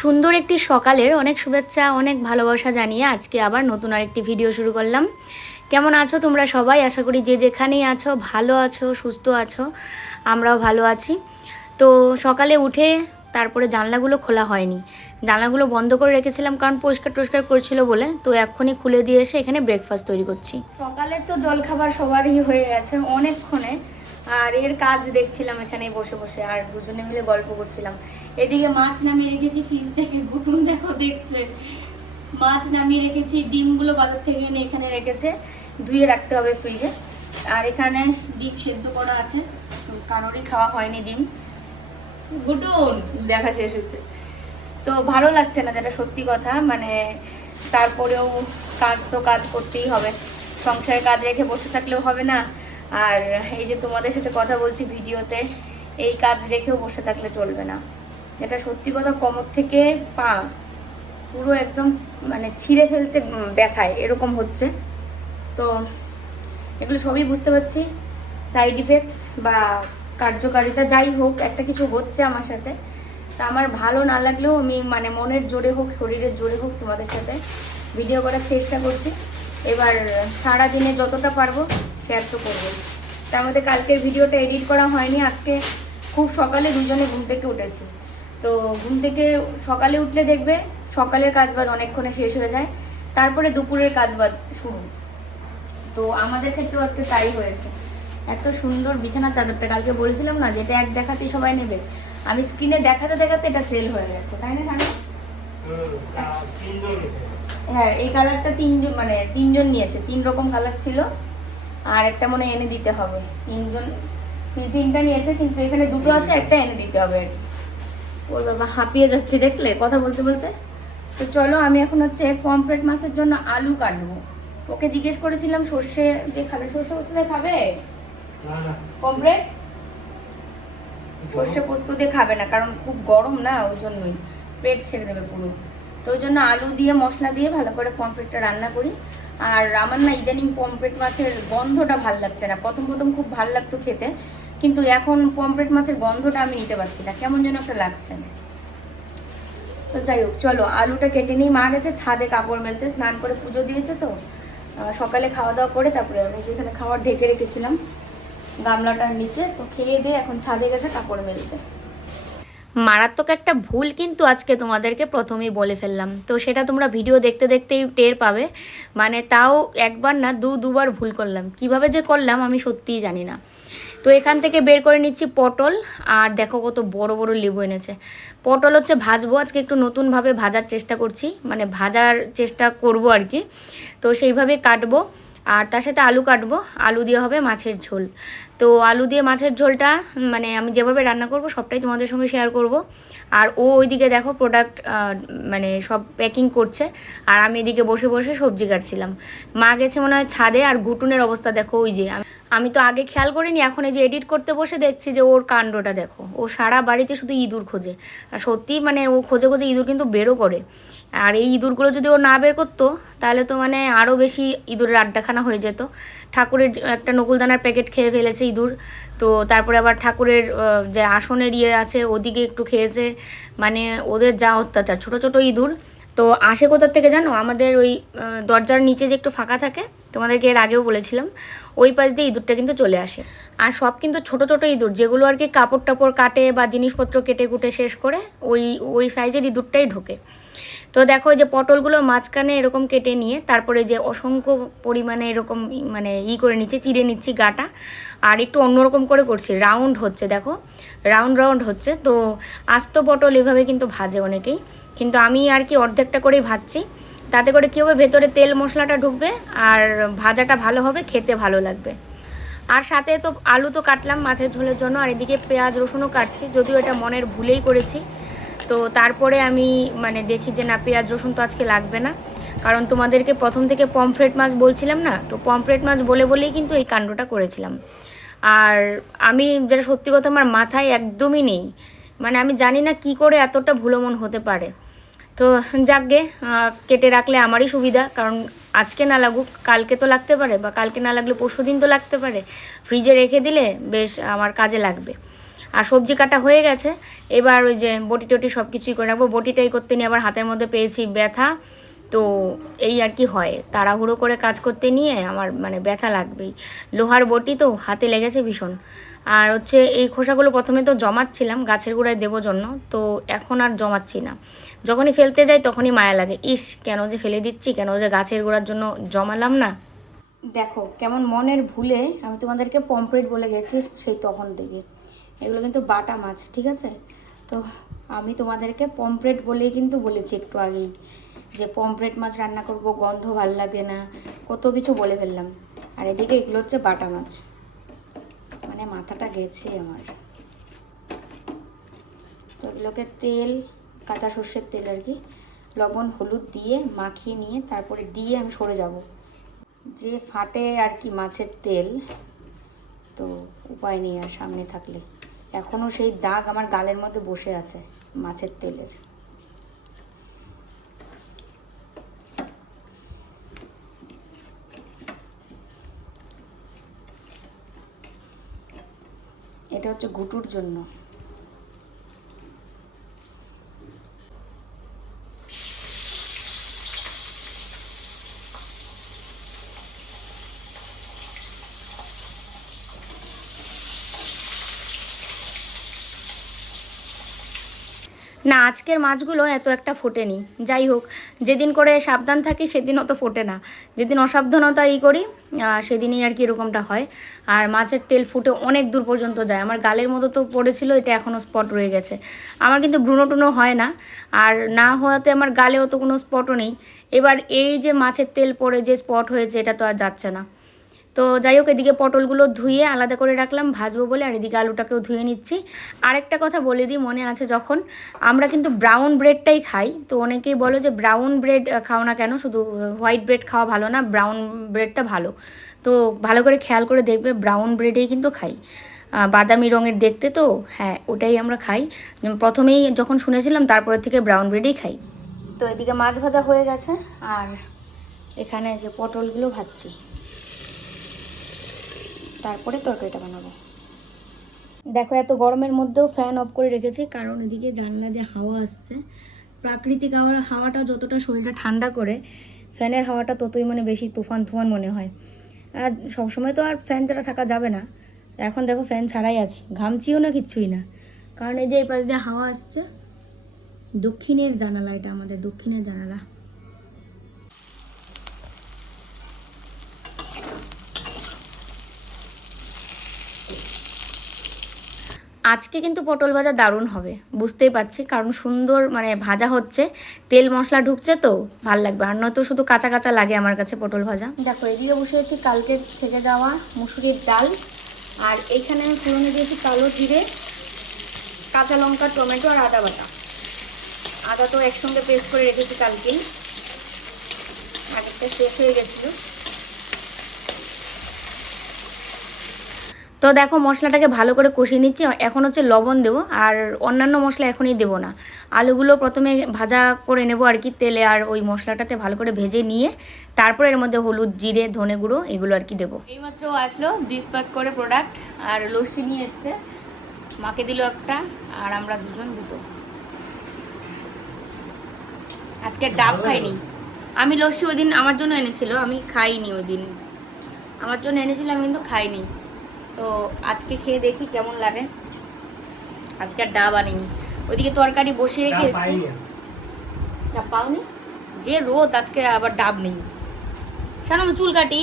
সুন্দর একটি সকালের অনেক শুভেচ্ছা, অনেক ভালোবাসা জানিয়ে আজকে আবার নতুন আরেকটি ভিডিও শুরু করলাম। কেমন আছো তোমরা সবাই? আশা করি যে যেখানেই আছো, ভালো আছো, সুস্থ আছো, আমরাও ভালো আছি। তো সকালে উঠে তারপরে জানলাগুলো খোলা হয়নি। জানলাগুলো বন্ধ করে রেখেছিলাম কারণ পরিষ্কার টরিষ্কার করছিল বলে। তো এক্ষুনি খুলে দিয়ে এসে এখানে ব্রেকফাস্ট তৈরি করছি। সকালের তো জলখাবার সবারই হয়ে গেছে অনেকক্ষণে। আর এর কাজ দেখছিলাম এখানে বসে বসে, আর দুজনে মিলে গল্প করছিলাম। এদিকে মাছ নামিয়ে রেখেছি, ফ্রিজ থেকে গুটুন দেখো দেখছে। মাছ নামিয়ে রেখেছি, ডিমগুলো বাজার থেকে এনে এখানে রেখেছে, ধুয়ে রাখতে হবে ফ্রিজে। আর এখানে ডিম সেদ্ধ করা আছে কারোরই খাওয়া হয়নি ডিম। গুটুন দেখা শেষ হচ্ছে। তো ভালো লাগছে না যেটা সত্যি কথা মানে তারপরেও কাজ তো কাজ করতেই হবে। সংসারের কাজ রেখে বসে থাকলেও হবে না। আর এই যে তোমাদের সাথে কথা বলছি ভিডিওতে, এই কাজ রেখেও বসে থাকলে চলবে না। এটা সত্যি কথা কোমর থেকে পা পুরো একদম মানে ছিঁড়ে ফেলছে ব্যথায়, এরকম হচ্ছে। তো এগুলো সবই বুঝতে পারছি। সাইড ইফেক্টস বা কার্যকারিতা যাই হোক, একটা কিছু হচ্ছে আমার সাথে। তা আমার ভালো না লাগলেও আমি মানে মনের জোরে হোক, শরীরের জোরে হোক তোমাদের সাথে ভিডিও করার চেষ্টা করছি। এবার সারা দিনে যতটা পারব শেয়ার তো করব তার মধ্যে কালকের ভিডিওটা এডিট করা হয়নি আজকে খুব সকালে দুজনে ঘুম থেকে উঠেছি। তো ঘুম থেকে সকালে উঠলে দেখবে সকালের কাজবাজ অনেকক্ষণে শেষ হয়ে যায় তারপরে দুপুরের কাজবাজ শুরু। তো আমাদের ক্ষেত্রেও আজকে তাই হয়েছে। এত সুন্দর বিছানা চাদরটা কালকে বলেছিলাম না যেটা এক দেখাতেই সবাই নেবে। আমি স্ক্রিনে দেখাতে দেখাতে এটা সেল হয়ে গেছে তাই না জানো হ্যাঁ এই কালারটা তিনজন মানে তিনজন নিয়েছে তিন রকম কালার ছিল। আর একটা মনে এনে দিতে হবে। তিনজন তিন- তিনটা নিয়েছে কিন্তু এখানে দুটো আছে একটা এনে দিতে হবে ওর বাবা হাঁপিয়ে যাচ্ছে দেখলে? কথা বলতে বলতে? তো চলো আমি এখন হচ্ছে পমফ্রেট মাছের জন্য আলু কাটবো। ওকে জিজ্ঞেস করেছিলাম সর্ষে দিয়ে খাবে। সর্ষে পোস্ত দিয়ে খাবে? পমফ্রেট? সর্ষে পোস্ত দিয়ে খাবে না কারণ খুব গরম না ওই জন্যই। পেট ছেড়ে দেবে পুরো। তো ওই জন্য আলু দিয়ে মশলা দিয়ে ভালো করে পমফ্রেটটা রান্না করি। আর আমার না ইদানিং পমফ্রেট মাছের গন্ধটা ভালো লাগছে না। প্রথম প্রথম খুব ভালো লাগতো খেতে, কিন্তু এখন পমফ্রেট মাছের গন্ধটা আমি নিতে পারছি না। কেমন যেন একটা লাগছে। তো যাই হোক, চলো, আলুটা কেটে নিই। মা গেছে ছাদে কাপড় মেলতে, স্নান করে পুজো দিয়েছে তো। সকালে খাওয়া দাওয়া করে তারপরে আমি যেখানে খাবার ঢেকে রেখেছিলাম, গামলাটার নিচে, তো খেয়ে দিয়ে এখন ছাদে গেছে কাপড় মেলতে। মারাত্মক একটা ভুল কিন্তু আজকে তোমাদেরকে প্রথমেই বলে ফেললাম। তো সেটা তোমরা ভিডিও দেখতে দেখতেই টের পাবে। মানে তাও একবার না দু দুবার ভুল করলাম। কীভাবে যে করলাম আমি সত্যিই জানি না। তো এখান থেকে বের করে নিচ্ছি পটল। আর দেখো কত বড় বড় লেবু এনেছে। পটল হচ্ছে ভাজবো। আজকে একটু নতুনভাবে ভাজার চেষ্টা করছি। মানে ভাজার চেষ্টা করব আর কি। তো সেইভাবে কাটবো। আর তার সাথে আলু কাটবো। আলু দিয়ে হবে মাছের ঝোল। তো আলু দিয়ে মাছের ঝোলটা মানে আমি যেভাবে রান্না করব সবটাই তোমাদের সঙ্গে শেয়ার করব। আর ও ওইদিকে দেখো প্রোডাক্ট মানে সব প্যাকিং করছে, আর আমি এদিকে বসে বসে সবজি কাটছিলাম। মা গেছে মনে হয় ছাদে, আর ঘুটুনের অবস্থা দেখো ওই যে। আমি- তো আগে খেয়াল করিনি, এখন এই যে এডিট করতে বসে দেখছি যে ওর কাণ্ডটা দেখো। ও সারা বাড়িতে শুধু ইঁদুর খোঁজে। আর সত্যি মানে ও খোঁজে খোঁজে ইঁদুর কিন্তু বেরো করে। আর এই ইঁদুরগুলো যদি ও না বের করতো, তাহলে তো মানে আরও বেশি ইঁদুরের আড্ডাখানা হয়ে যেত। ঠাকুরের একটা নকুলদানার প্যাকেট খেয়ে ফেলেছে ইঁদুর। তো তারপরে আবার ঠাকুরের যে আসনের ইয়ে আছে, ওদিকে একটু খেয়েছে। মানে ওদের যা অত্যাচার, ছোট ছোট ইঁদুর। তো আসে কোথার থেকে জানো? আমাদের ওই দরজার নিচে যে একটু ফাঁকা থাকে, তোমাদেরকে এর আগেও বলেছিলাম, ওই পাশ দিয়ে ইঁদুরটা কিন্তু চলে আসে। আর সব কিন্তু ছোট ছোট ইঁদুর, যেগুলো আর কি কাপড় টাপড় কাটে বা জিনিসপত্র কেটে কুটে শেষ করে, ওই ওই সাইজের ইঁদুরটাই ঢোকে। তো দেখো যে পটলগুলো মাঝখানে এরকম কেটে নিয়ে তারপরে যে অসংখ্য পরিমাণে এরকম মানে ই করে নিচ্ছি, চিড়ে নিচ্ছি গাটা। আর একটু অন্যরকম করে করছি, রাউন্ড হচ্ছে দেখো, রাউন্ড রাউন্ড হচ্ছে। তো আস্ত পটল এভাবে কিন্তু ভাজে অনেকেই। কিন্তু আমি আর কি অর্ধেকটা করেই ভাজছি। তাতে করে কী হবে, ভেতরে তেল মশলাটা ঢুকবে আর ভাজাটা ভালো হবে, খেতে ভালো লাগবে। আর সাথে তো আলু তো কাটলাম মাছের ঝোলের জন্য, আর এদিকে পেঁয়াজ রসুনও কাটছি, যদিও এটা মনের ভুলেই করেছি। তো তারপরে আমি মানে দেখি যে না, পেঁয়াজ, রসুন তো আজকে লাগবে না। কারণ তোমাদেরকে প্রথম থেকে পমফ্রেট মাছ বলছিলাম না, তো পমফ্রেট মাছ বলে বলেই কিন্তু এই কাণ্ডটা করেছিলাম। আর আমি যেটা সত্যি কথা আমার মাথায় একদমই নেই। মানে আমি জানি না কি করে এতটা ভুলমন হতে পারে। তো যাকগে কেটে রাখলে আমারই সুবিধা, কারণ আজকে না লাগুক, কালকে তো লাগতে পারে, বা কালকে না লাগলে পরশু দিন তো লাগতে পারে। ফ্রিজে রেখে দিলে বেশ আমার কাজে লাগবে। আর সবজি কাটা হয়ে গেছে। এবার ওই যে বটি টটি সব কিছুই করে রাখব। বটিটাই করতে নিয়ে আবার হাতের মধ্যে পেয়েছি ব্যথা। তো এই আর কি হয়। তাড়াহুড়ো করে কাজ করতে নিয়ে আমার মানে ব্যথা লাগবেই। লোহার বটি তো হাতে লেগেছে ভীষণ। আর হচ্ছে এই খোসাগুলো প্রথমে তো জমাচ্ছিলাম, গাছের গোড়ায় দেবো জন্য। তো এখন আর জমাচ্ছি না। যখনই ফেলতে যাই তখনই মায়া লাগে। ইস, কেন যে ফেলে দিচ্ছি? কেন যে গাছের গোড়ার জন্য জমালাম না? দেখো, কেমন মনের ভুলে আমি তোমাদেরকে পমপ্লেট বলে গেছি, সেই তখন থেকে। এগুলো কিন্তু বাটা মাছ, ঠিক আছে? তো আমি তোমাদেরকে পমপ্লেট বলেই কিন্তু বলেছি একটু আগেই যে পমপ্লেট মাছ রান্না করব, গন্ধ ভালো লাগে না, কত কিছু বলে ফেললাম। আর এদিকে এগুলো হচ্ছে বাটা মাছ। মানে মাথাটা গেছে আমার। তো এগুলোকে তেল, কাঁচা সর্ষের তেল আর কি, লবণ, হলুদ দিয়ে মাখিয়ে নিয়ে তারপরে দিয়ে আমি সরে যাব। যে ফাটে আর কি মাছের তেল, তো উপায় নেই আর সামনে থাকলে। এখনও সেই দাগ আমার গালের মধ্যে বসে আছে মাছের তেলের। এটা হচ্ছে ঘুটুর জন্য। না, আজকের মাছগুলো এত একটা ফোটেনি। যাই হোক, যেদিন করে সাবধান থাকি সেদিন অত ফোটে না। যেদিন অসাবধানতা ই করি সেদিনই আর কি এরকমটা হয়। আর মাছের তেল ফুটে অনেক দূর পর্যন্ত যায়। আমার গালের মতো তো পড়েছিল, এটা এখনও স্পট রয়ে গেছে। আমার কিন্তু ভ্রূণ টুনো হয় না। আর না হওয়াতে আমার গালে তো কোনো স্পটও নেই। এবার এই যে মাছের তেল পড়ে যে স্পট হয়েছে, এটা তো আর যাচ্ছে না। তো যাই হোক, এদিকে পটলগুলো ধুয়ে আলাদা করে রাখলাম, ভাজবো বলে, আর এদিকে আলুটাকেও ধুয়ে নিচ্ছি। আরেকটা কথা বলে দিই, মনে আছে যখন, আমরা কিন্তু ব্রাউন ব্রেডটাই খাই, তো অনেকেই বলো যে ব্রাউন ব্রেড খাও না কেন, শুধু হোয়াইট ব্রেড খাওয়া ভালো না ব্রাউন ব্রেডটা ভালো। তো ভালো করে খেয়াল করে দেখবে ব্রাউন ব্রেডেই কিন্তু খাই। বাদামি রঙের দেখতে তো হ্যাঁ ওটাই আমরা খাই। প্রথমেই যখন শুনেছিলাম তারপরে থেকে ব্রাউন ব্রেডই খাই। তো এদিকে মাছ ভাজা হয়ে গেছে, আর এখানে যে পটলগুলো ভাজছি। তারপরে তরকারিটা বানাবো। দেখো, এত গরমের মধ্যেও ফ্যান অফ করে রেখেছি, কারণ এদিকে জানলা দিয়ে হাওয়া আসছে। প্রাকৃতিক হাওয়া হাওয়াটা যতটা শরীরটা ঠান্ডা করে, ফ্যানের হাওয়াটা ততই মানে বেশি তুফান তুফান মনে হয়। আর সবসময় তো আর ফ্যান ছাড়া থাকা যাবে না। এখন দেখো ফ্যান ছাড়াই আছি। ঘামছিও না, কিচ্ছুই না। কারণ এই যে এই পাশ দিয়ে হাওয়া আসছে, দক্ষিণের জানালা, এটা আমাদের দক্ষিণের জানালা। আজকে কিন্তু পটল ভাজা দারুণ হবে, বুঝতেই পারছি। কারণ সুন্দর মানে ভাজা হচ্ছে, তেল মশলা ঢুকছে তো, ভালো লাগবে। আর নয়তো শুধু কাঁচা কাঁচা লাগে আমার কাছে পটল ভাজা। দেখো, এদিকে বসিয়েছি কালকে থেকে যাওয়া মুসুরির ডাল। আর এখানে আমি ফুরনে দিয়েছি কালো জিরে, কাঁচা লঙ্কা, টমেটো আর আদা বাটা। আদা তো একসঙ্গে পেস্ট করে রেখেছি কালকেই আগেরটা শেষ হয়ে গেছিল। তো দেখো মশলাটাকে ভালো করে কষিয়ে নিচ্ছি। এখন হচ্ছে লবণ দেবো আর অন্যান্য মশলা এখনই দেবো না। আলুগুলো প্রথমে ভাজা করে নেব আর কি তেলে আর ওই মশলাটাতে ভালো করে ভেজে নিয়ে তারপর এর মধ্যে হলুদ জিরে ধনে গুঁড়ো এগুলো আর কি দেবো। এইমাত্র আসলো ডিসপ্যাচ করে প্রোডাক্ট আর লস্যি নিয়ে এসছে। মাকে দিল একটা আর আমরা দুজন দুটো। আজকে ডাব খাইনি। আমি লস্যি ওই দিন আমার জন্য এনেছিল আমি খাইনি ওই দিন। আমার জন্য এনেছিল আমি কিন্তু খাইনি। তো আজকে খেয়ে দেখি কেমন লাগে। আজকে আর ডাব আনিনি। ওইদিকে তরকারি বসিয়ে রেখে এসছি। ডাব পাওনি? যে রোদ আজকে আবার ডাব নেই। আমি চুল কাটি।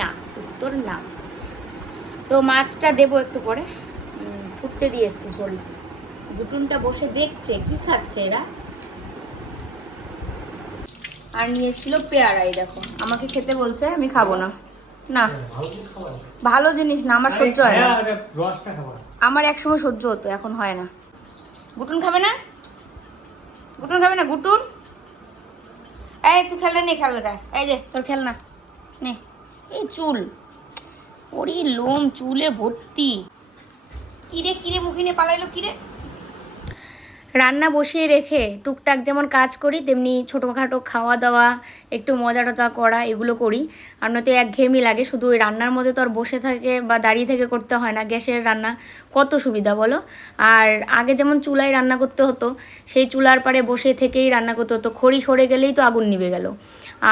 না। উত্তর না। তো মাছটা দেবো একটু পরে। ফুটতে দিয়ে এসছি ঝোল। দুটুনটা বসে দেখছে কি খাচ্ছে এরা? আর নিয়েছিল পেয়ারা, এই দেখো। আমাকে খেতে বলছে, আমি খাব না। না, ভালো জিনিস না, আমার সহ্য হয় আমার একসময় সহ্য হতো, এখন হয় না। গুটুন খাবে না? গুটুন খাবে না, গুটুন? এই, তুই খেলনা নে, খেলনাটা। এই যে, তোর খেলনা। নে। এই চুল। ওরি লোম, চুলে ভর্তি। কিরে কিরে মুখে নিয়ে পালাইলো কিরে রান্না বসিয়ে রেখে টুকটাক যেমন কাজ করি, তেমনি ছোটোখাটো খাওয়া দাওয়া, একটু মজা টজা করা, এগুলো করি। আর নয়তো একঘেয়েমি লাগে, শুধু ওই রান্নার মধ্যে তো আর বসে থাকে বা দাঁড়িয়ে থেকে করতে হয় না, গ্যাসের রান্না কত সুবিধা বলো? আর আগে যেমন চুলায় রান্না করতে হতো, সেই চুলার পারে বসে থেকেই রান্না করতে হতো, খড়ি সরে গেলেই তো আগুন নিভে গেল।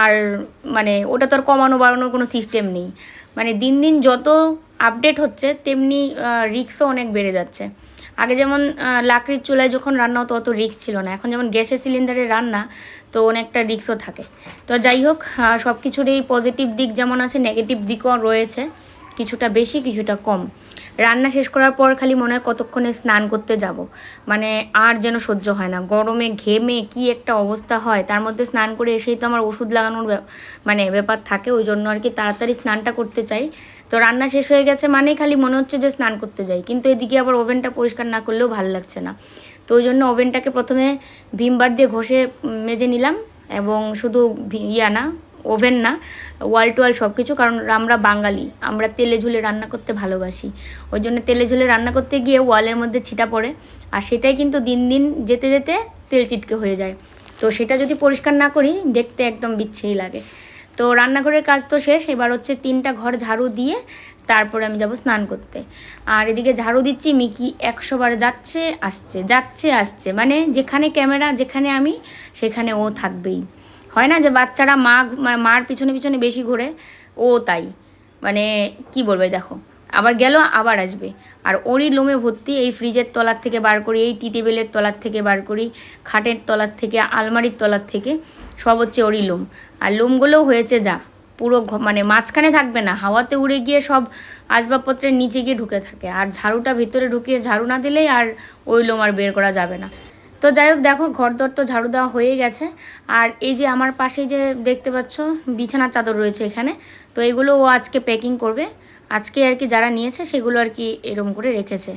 আর মানে ওটা তো আর কমানো বাড়ানোর কোনো সিস্টেম নেই। মানে দিন দিন যত আপডেট হচ্ছে, তেমনি রিক্সও অনেক বেড়ে যাচ্ছে। আগে যেমন লাকড়ির চুলায় যখন রান্না হতো অত রিক্স ছিল না। এখন যেমন গ্যাসের সিলিন্ডারে রান্না, তো অনেকটা রিক্সও থাকে। তো যাই হোক সব কিছুরই পজিটিভ দিক যেমন আছে নেগেটিভ দিকও রয়েছে, কিছুটা বেশি, কিছুটা কম। রান্না শেষ করার পর খালি মনে হয় কতক্ষণে স্নান করতে যাব। মানে আর যেন সহ্য হয় না। গরমে, ঘেমে কি একটা অবস্থা হয়, তার মধ্যে স্নান করে এসেই তো আমার ওষুধ লাগানোর মানে ব্যাপার থাকে, ওই জন্য আর কি তাড়াতাড়ি স্নানটা করতে চাই। তো রান্না শেষ হয়ে গেছে মানেই খালি মনে হচ্ছে যে স্নান করতে যাই। কিন্তু এদিকে আবার ওভেনটা পরিষ্কার না করলেও ভালো লাগছে না। তো ওই জন্য ওভেনটাকে প্রথমে ভিমবার দিয়ে ঘষে মেজে নিলাম এবং শুধু ইয়া না, ওভেন না, ওয়াল টোয়াল সব কিছু কারণ আমরা বাঙালি, আমরা তেলে ঝুলে রান্না করতে ভালোবাসি। ওই জন্য তেলে ঝুলে রান্না করতে গিয়ে ওয়ালের মধ্যে ছিটা পড়ে। আর সেটাই কিন্তু দিন দিন যেতে যেতে তেল চিটকে হয়ে যায়। তো সেটা যদি পরিষ্কার না করি, দেখতে একদম বিচ্ছিরি লাগে। তো রান্নাঘরের কাজ তো শেষ, এবার হচ্ছে তিনটা ঘর ঝাড়ু দিয়ে তারপরে আমি যাব স্নান করতে। আর এদিকে ঝাড়ু দিচ্ছি, মিকি একশো বার যাচ্ছে, আসছে যাচ্ছে, আসছে। মানে যেখানে ক্যামেরা, যেখানে আমি, সেখানে ও থাকবেই। হয় না যে বাচ্চারা মা মা- মার পিছনে পিছনে বেশি ঘোরে, ও তাই। মানে কি বলবে দেখো, আবার গেল, আবার আসবে। আর ওরই লোমে ভর্তি, এই ফ্রিজের তলার থেকে বার করি, এই টি টেবিলের তলার থেকে বার করি, খাটের তলার থেকে, আলমারির তলার থেকে। সব হচ্ছে ওরই লোম। আর লোমগুলোও হয়েছে যা পুরো মানে মাঝখানে থাকবে না হাওয়াতে উড়ে গিয়ে সব আসবাবপত্রের নিচে গিয়ে ঢুকে থাকে। আর ঝাড়ুটা ভিতরে ঢুকিয়ে ঝাড়ু না দিলেই আর ওই লোম আর বের করা যাবে না। তো যাই হোক দেখো ঘরদর তো ঝাড়ু দেওয়া হয়ে গেছে। আর এই যে আমার পাশে যে দেখতে পাচ্ছ বিছানার চাদর রয়েছে এখানে। তো এগুলো ও আজকে প্যাকিং করবে। আজকে আর কি যারা নিয়েছে সেগুলো আর কি এরম করে রেখেছে।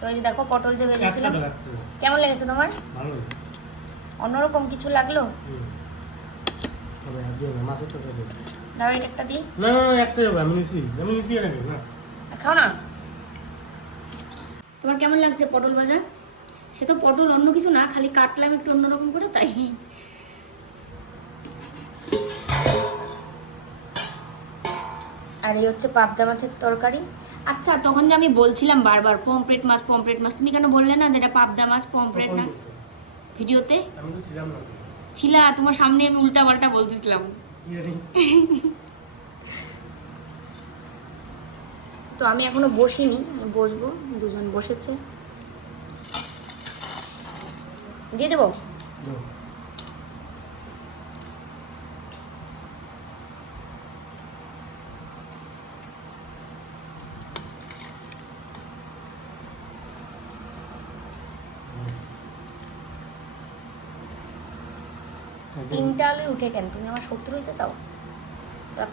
তো এই যে দেখো পটল যে ভেজেছিলাম। কেমন লেগেছে তোমার? অন্যরকম কিছু লাগল। তবে আর দিও না, মাছের তরকারি দিও। ধরো এটা একটা দিই। না না না একটাই হবে আমি নিছি আমি নিছি আর না। খাও না। তোমার কেমন লাগছে পটল ভাজা? সে তো পটল অন্য কিছু না খালি কাটলাম একটু অন্যরকম করে তাই। আর এই হচ্ছে পাবদা মাছের তরকারি। আচ্ছা তখন যে আমি বলছিলাম বারবার পমপ্লেট মাছ পমপ্লেট মাছ তুমি কেন বললে না যেটা পাবদা মাছ পমপ্লেট না? ভিডিওতে? আমি তো ছিলাম না। ছিলা তোমার সামনে আমি উল্টা পাল্টা বলতেছিলাম। তো আমি এখনও বসিনি আমি বসবো দুজন বসেছে। দিয়ে দেবো। আলুই উঠে কেন? তুমি আমার সত্তর হইতে চাও?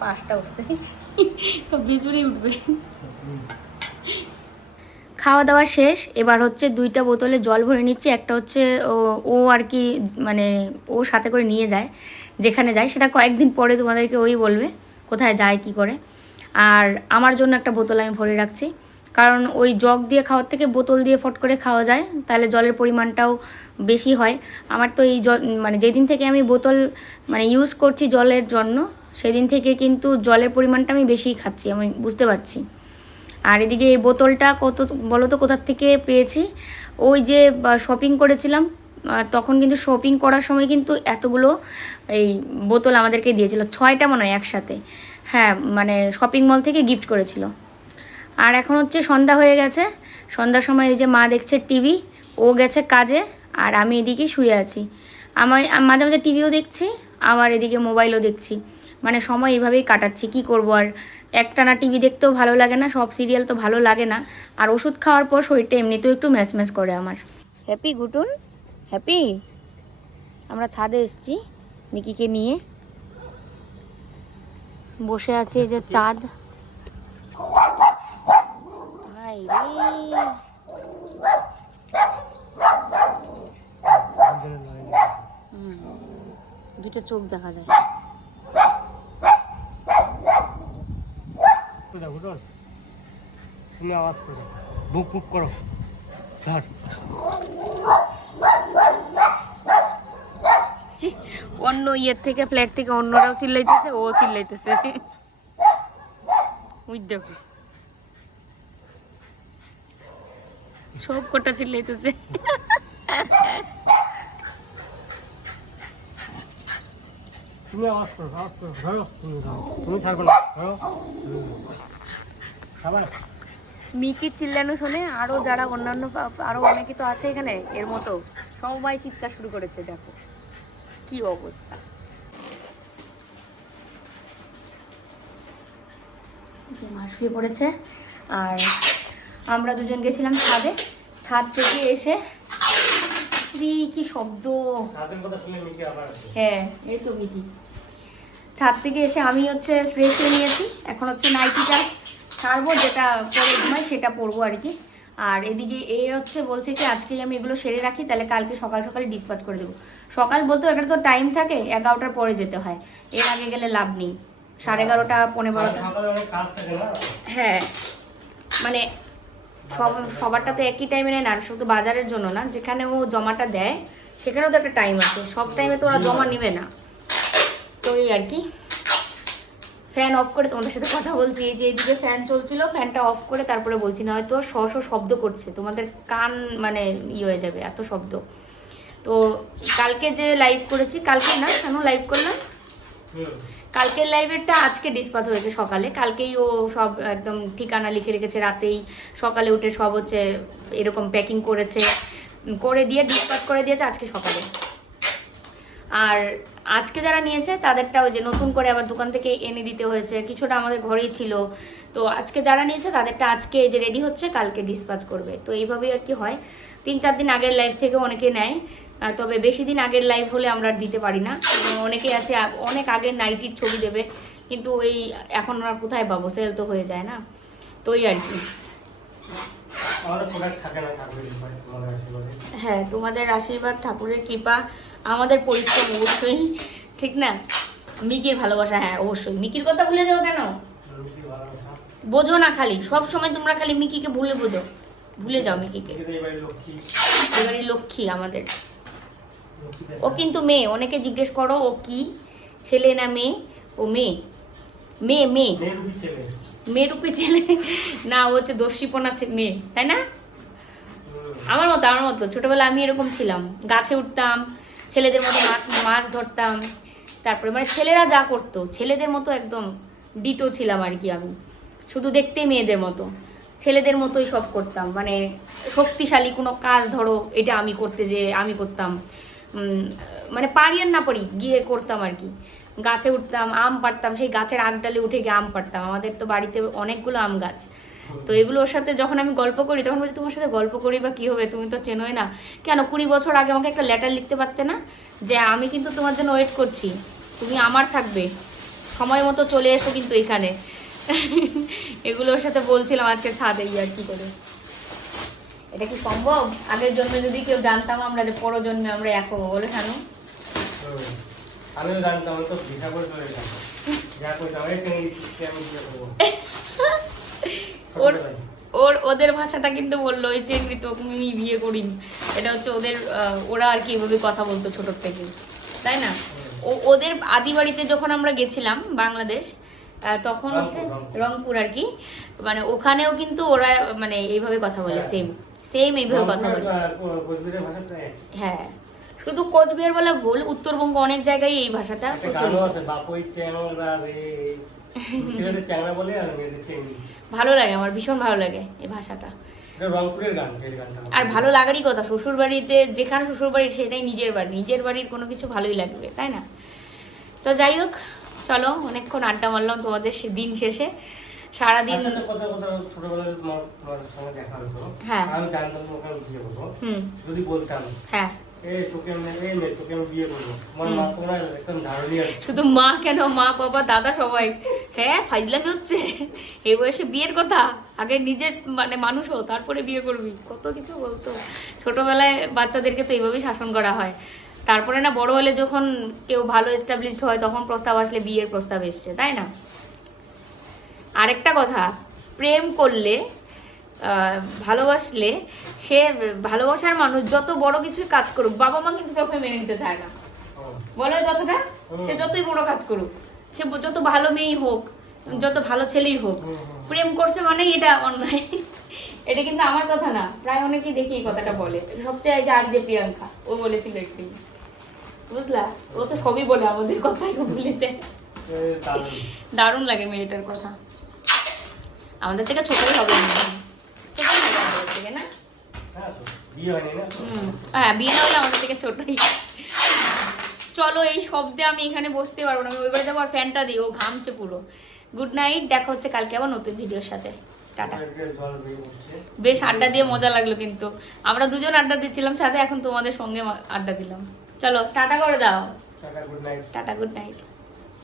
পাঁচটা উঠছে। তো বেজুরেই উঠবে। খাওয়া দাওয়া শেষ, এবার হচ্ছে দুইটা বোতলে জল ভরে নিচ্ছি, একটা হচ্ছে ও আর কি মানে ও সাথে করে নিয়ে যায়, যেখানে যায়, সেটা কয়েকদিন পরে তোমাদেরকে ওই বলবে, কোথায় যায়, কি করে। আর আমার জন্য একটা বোতল আমি ভরে রাখছি। কারণ ওই জগ দিয়ে খাওয়ার থেকে বোতল দিয়ে ফট করে খাওয়া যায়, তাহলে জলের পরিমাণটাও বেশি হয়। আমার তো এই জল মানে যেদিন থেকে আমি বোতল মানে ইউজ করছি জলের জন্য, সেদিন থেকে কিন্তু জলের পরিমাণটা আমি বেশিই খাচ্ছি, আমি বুঝতে পারছি। আর এদিকে এই বোতলটা কত বলো তো কোথার থেকে পেয়েছি? ওই যে শপিং করেছিলাম তখন কিন্তু শপিং করার সময় কিন্তু এতগুলো এই বোতল আমাদেরকে দিয়েছিল, ছয়টা মনে হয় একসাথে। হ্যাঁ মানে শপিং মল থেকে গিফট করেছিল। আর এখন হচ্ছে সন্ধ্যা হয়ে গেছে। সন্ধ্যার সময় এই যে মা দেখছে টিভি, ও গেছে কাজে আর আমি এদিকে শুয়ে আছি। আমার, মাঝে মাঝে টিভিও দেখছি, আবার এদিকে মোবাইলও দেখছি। মানে সময় এইভাবেই কাটাচ্ছি, কি করব? আর একটানা টিভি দেখতেও ভালো লাগে না, সব সিরিয়াল তো ভালো লাগে না। আর ওষুধ খাওয়ার পর শরীরটা এমনিতেও একটু ম্যাচ ম্যাচ করে আমার। হ্যাপি গুটুন, হ্যাপি? আমরা ছাদে এসছি, নিকিকে নিয়ে। বসে আছে যে চাঁদ। হাই রে দুটো চোখ দেখা যায়। তুমি আওয়াজ করো। বুক বুক করো। ধর। অন্য ইয়ের থেকে ফ্ল্যাট থেকে অন্যরাও চিল্লাইতেছে ও চিল্লাইতেছে। ওই দেখো। সব কটা চিল্লাইতেছে। তুমি আওয়াজ করো আওয়াজ করো ধরো তুমি ধরো তুমি ছাড়বে না ধরো খাবার মিকির চিল্লানো শুনে আরও যারা অন্যান্য আরও অনেকে তো আছে এখানে এর মতো সবাই চিৎকার শুরু করেছে দেখো। কি অবস্থা। যে মা শুয়ে পড়েছে আর আমরা দুজন গেছিলাম ছাদে। ছাদ থেকে এসে কি শব্দ। হ্যাঁ এই তো মিকি। ছাদ থেকে এসে আমি হচ্ছে ফ্রেশ হয়ে নিয়েছি। এখন হচ্ছে নাইটিটা ছাড়বো যেটা পরে ঘুমাই সেটা পরবো আর কি। আর এদিকে এ হচ্ছে বলছে কি আজকেই আমি এগুলো সেরে রাখি তাহলে কালকে সকাল সকালে ডিসপাচ করে দেবো। সকাল বলতে এটা তো টাইম থাকে এগারোটার পরে যেতে হয়। এর আগে গেলে লাভ নেই। সাড়ে এগারোটা পনেরো বারোটা। হ্যাঁ। মানে সব, সবারটা তো একই টাইমে নেয় না, আর শুধু বাজারের জন্য না, যেখানে ও জমাটা দেয়, সেখানেও তো একটা টাইম আছে। সব টাইমে তো ওরা জমা নেবে না। তো এই আর কি। ফ্যান অফ করে তোমাদের সাথে কথা বলছি। এই যে এইদিকে ফ্যান চলছিল ফ্যানটা অফ করে তারপরে বলছি না হয়তো শ শ শব্দ করছে। তোমাদের কান মানে ই হয়ে যাবে, এত শব্দ। তো কালকে যে লাইভ করেছি কালকে না? কেন লাইভ করলাম? কালকের লাইভেরটা আজকে ডিসপাস হয়েছে সকালে। কালকেই ও সব একদম ঠিকানা লিখে রেখেছে, রাতেই সকালে উঠে সব হচ্ছে এরকম প্যাকিং করেছে। করে দিয়ে ডিসপাচ করে দিয়েছে আজকে সকালে। আর আজকে যারা নিয়েছে তাদেরটা ওই যে নতুন করে আবার দোকান থেকে এনে দিতে হয়েছে। কিছুটা আমাদের ঘরেই ছিল। তো আজকে যারা নিয়েছে তাদেরটা আজকে যে রেডি হচ্ছে কালকে ডিসপাচ করবে। তো এইভাবেই আর কি হয়। তিন চার দিন আগের লাইভ থেকে অনেকে নেয়। তবে বেশি দিন আগের লাইভ হলে আমরা আর দিতে পারি না। এবং অনেকে আছে অনেক আগের নাইটির ছবি দেবে। কিন্তু ওই এখন আর কোথায় পাবো? সেল তো হয়ে যায় না। তো ওই আর কি। হ্যাঁ তোমাদের আশীর্বাদ ঠাকুরের কৃপা। আমাদের পরিশ্রম অবশ্যই, ঠিক না? মিকির ভালোবাসা হ্যাঁ অবশ্যই। মিকির কথা ভুলে যাও কেন? বোঝো না খালি। সব সময় তোমরা খালি মিকিকে ভুলে বোঝো। ভুলে যাও মিকিকে। এবারে লক্ষ্মী আমাদের। ও কিন্তু মেয়ে। অনেকে জিজ্ঞেস করো, ও কি? ছেলে না মেয়ে? ও মেয়ে। মেয়ে মেয়ে। মেয়েরূপী ছেলে। ছেলে না, ও হচ্ছে দস্যিপনা ছে- মেয়ে। তাই না? আমার মতো আমার মতো। ছোটবেলা আমি এরকম ছিলাম। গাছে উঠতাম ছেলেদের মতো মাছ মাছ ধরতাম। তারপরে মানে ছেলেরা যা করতো, ছেলেদের মতো একদম ডিটো ছিলাম আর কি আমি। শুধু দেখতেই মেয়েদের মতো। ছেলেদের মতোই সব করতাম। মানে শক্তিশালী কোনো কাজ ধরো, এটা আমি করতে যে আমি করতাম। মানে পারি আর না পারি, গিয়ে করতাম আর কি। গাছে উঠতাম, আম পারতাম সেই গাছের আগডালে উঠে গিয়ে আম পারতাম আমাদের তো বাড়িতে অনেকগুলো আম গাছ। তো এগুলোর সাথে যখন আমি গল্প করি তখন বলি তোমার সাথে গল্প করি বা কী হবে? তুমি তো চেনোই না। কেন? কুড়ি বছর আগে আমাকে একটা লেটার লিখতে পারতে না? যে আমি কিন্তু তোমার জন্য ওয়েট করছি। তুমি আমার থাকবে। সময় মতো চলে এসো কিন্তু এখানে। এগুলোর সাথে বলছিলাম আজকে ছাদে আর কি করে। এটা কি সম্ভব? আগের জন্মে যদি কেউ জানতাম আমরা যে পর জন্মে আমরা এক হব বলে জানো আমিও জানতাম তো ভিসা করে চলে যেতাম যা করতাম এই চেঙ্গি আমি বিয়ে করব? ওর ওর ওদের ভাষাটা কিন্তু বলল ওই তো তুমি বিয়ে করিনি। এটা হচ্ছে ওদের ওরা আর কি এভাবে কথা বলতো ছোটোর থেকে তাই না? ও ওদের আদি বাড়িতে যখন আমরা গেছিলাম বাংলাদেশ তখন হচ্ছে রংপুর, আর কি মানে ওখানেও কিন্তু ওরা মানে এইভাবে কথা বলে হ্যাঁ। সেম সেম এইভাবে কথা বলে। হ্যাঁ শুধু কোচবিহার বলা ভুল উত্তরবঙ্গ অনেক জায়গায় এই ভাষাটা বলে আর ভালো লাগে আমার ভীষণ ভালো লাগে এই ভাষাটা। আর ভালো লাগারই কথা শ্বশুর বাড়িতে যেখানে শ্বশুর বাড়ি সেটাই নিজের বাড়ি নিজের বাড়ির কোনো কিছু ভালোই লাগবে তাই না? তো যাই হোক চলো অনেকক্ষণ আড্ডা মারলাম তোমাদের সে দিন শেষে। সারাদিন আচ্ছা, হতো হ্যাঁ। যদি বলতাম। হ্যাঁ। শুধু মা কেন? মা বাবা দাদা সবাই। হ্যাঁ হচ্ছে। এই বয়সে বিয়ের কথা। আগে নিজের মানে মানুষ হো তারপরে বিয়ে করবি। কত কিছু বলতো। ছোটবেলায় বাচ্চাদেরকে তো এইভাবেই শাসন করা হয়। তারপরে না বড় হলে যখন কেউ ভালো এস্টাবলিশড হয় তখন প্রস্তাব আসলে বিয়ের প্রস্তাব এসছে তাই না? আরেকটা কথা প্রেম করলে ভালোবাসলে সে ভালোবাসার মানুষ যত বড় কিছুই কাজ করুক বাবা মা কিন্তু প্রথমে মেনে নিতে চায় না। বলো কথাটা? সে যতই বড় কাজ করুক সে যত ভালো মেয়েই হোক যত ভালো ছেলেই হোক। প্রেম করছে মানেই এটা অন্যায়। এটা কিন্তু আমার কথা না প্রায় অনেকেই দেখি এই কথাটা বলে। সবচেয়ে যে আর যে প্রিয়াঙ্কা ও বলেছিল একদিন বুঝলা? ও তো সবই বলে আমাদের কথাই বলে দেয়। দারুণ। দারুণ লাগে মেয়েটার কথা। আমাদের থেকে ছোটই হবে হয়। আমাদের থেকে না হ্যাঁ বিয়ে না হ্যাঁ হলে আমাদের থেকে ছোটই। চলো এই শব্দে আমি এখানে বসতে পারব না। আমি ওই বাড়ি যাব আর ফ্যানটা দিই ও ঘামছে পুরো। গুড নাইট দেখা হচ্ছে কালকে আবার নতুন ভিডিওর সাথে। টাটা। বেশ আড্ডা দিয়ে মজা লাগল কিন্তু। আমরা দুজন আড্ডা দিচ্ছিলাম সাথে এখন তোমাদের সঙ্গে আড্ডা দিলাম। চলো টাটা করে দাও। Tata good night tata good night